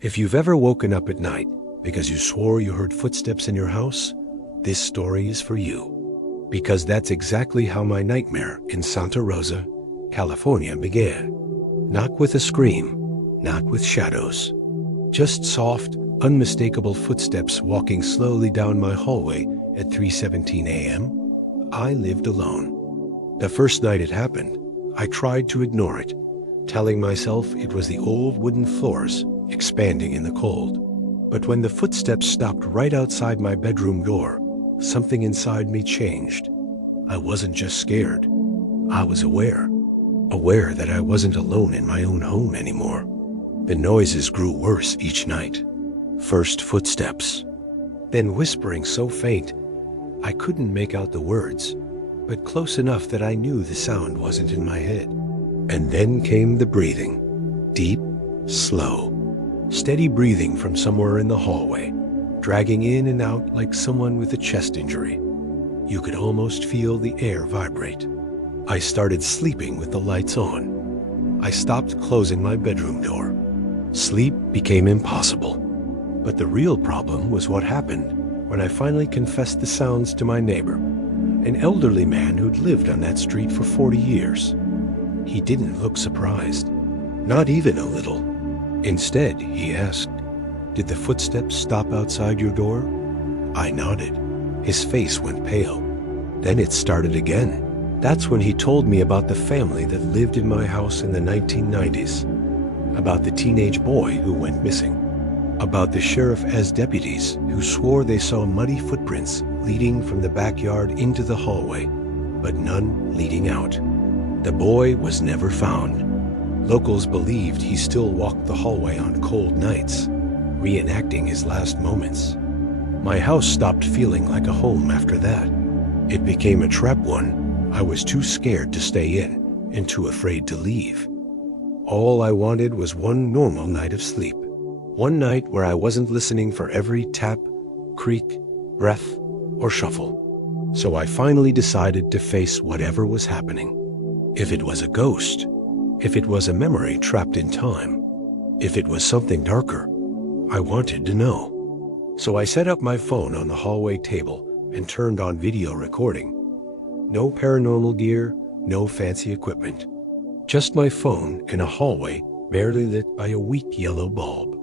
If you've ever woken up at night because you swore you heard footsteps in your house, this story is for you. Because that's exactly how my nightmare in Santa Rosa, California began. Not with a scream, not with shadows. Just soft, unmistakable footsteps walking slowly down my hallway at 3:17 a.m. I lived alone. The first night it happened, I tried to ignore it, telling myself it was the old wooden floors expanding in the cold. But when the footsteps stopped right outside my bedroom door, something inside me changed. I wasn't just scared. I was aware. Aware that I wasn't alone in my own home anymore. The noises grew worse each night. First footsteps, then whispering so faint I couldn't make out the words, but close enough that I knew the sound wasn't in my head. And then came the breathing. Deep, slow, steady breathing from somewhere in the hallway, dragging in and out like someone with a chest injury. You could almost feel the air vibrate. I started sleeping with the lights on. I stopped closing my bedroom door. Sleep became impossible. But the real problem was what happened when I finally confessed the sounds to my neighbor, an elderly man who'd lived on that street for 40 years. He didn't look surprised, not even a little. Instead, he asked, "Did the footsteps stop outside your door?" I nodded. His face went pale. Then it started again. That's when he told me about the family that lived in my house in the 1990s, about the teenage boy who went missing, about the sheriff as deputies who swore they saw muddy footprints leading from the backyard into the hallway, but none leading out. The boy was never found. Locals believed he still walked the hallway on cold nights, reenacting his last moments. My house stopped feeling like a home after that. It became a trap one I was too scared to stay in and too afraid to leave. All I wanted was one normal night of sleep. One night where I wasn't listening for every tap, creak, breath, or shuffle. So I finally decided to face whatever was happening. If it was a ghost, if it was a memory trapped in time, if it was something darker, I wanted to know. So I set up my phone on the hallway table and turned on video recording. No paranormal gear, no fancy equipment. Just my phone in a hallway barely lit by a weak yellow bulb.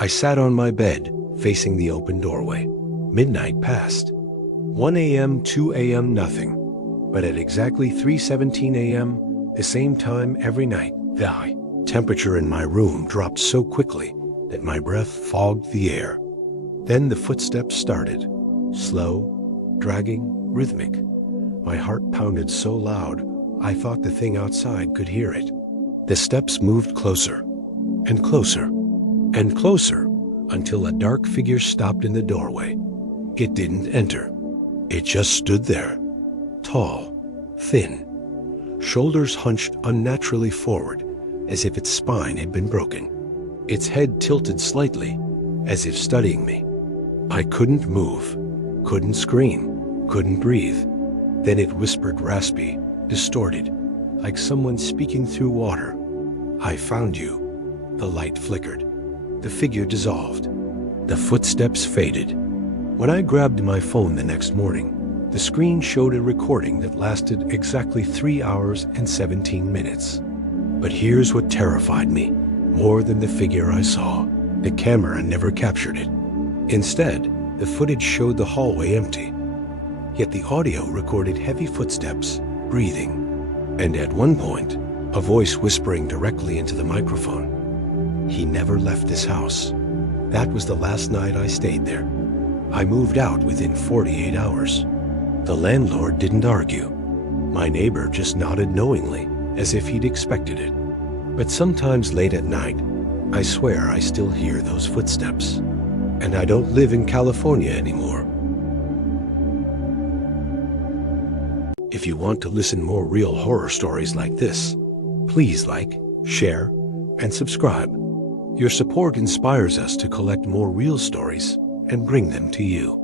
I sat on my bed, facing the open doorway. Midnight passed. 1 a.m., 2 a.m., nothing. But at exactly 3:17 a.m., the same time every night, the temperature in my room dropped so quickly that my breath fogged the air. Then the footsteps started. Slow, dragging, rhythmic. My heart pounded so loud, I thought the thing outside could hear it. The steps moved closer, and closer, and closer, until a dark figure stopped in the doorway. It didn't enter. It just stood there, tall, thin, shoulders hunched unnaturally forward, as if its spine had been broken. Its head tilted slightly, as if studying me. I couldn't move, couldn't scream, couldn't breathe. Then it whispered raspy, distorted, like someone speaking through water. "I found you." The light flickered. The figure dissolved. The footsteps faded. When I grabbed my phone the next morning, the screen showed a recording that lasted exactly 3 hours and 17 minutes. But here's what terrified me more than the figure I saw. The camera never captured it. Instead, the footage showed the hallway empty. Yet the audio recorded heavy footsteps, breathing, and at one point, a voice whispering directly into the microphone. He never left this house. That was the last night I stayed there. I moved out within 48 hours. The landlord didn't argue. My neighbor just nodded knowingly, as if he'd expected it. But sometimes late at night, I swear I still hear those footsteps. And I don't live in California anymore. If you want to listen more real horror stories like this, please like, share, and subscribe. Your support inspires us to collect more real stories and bring them to you.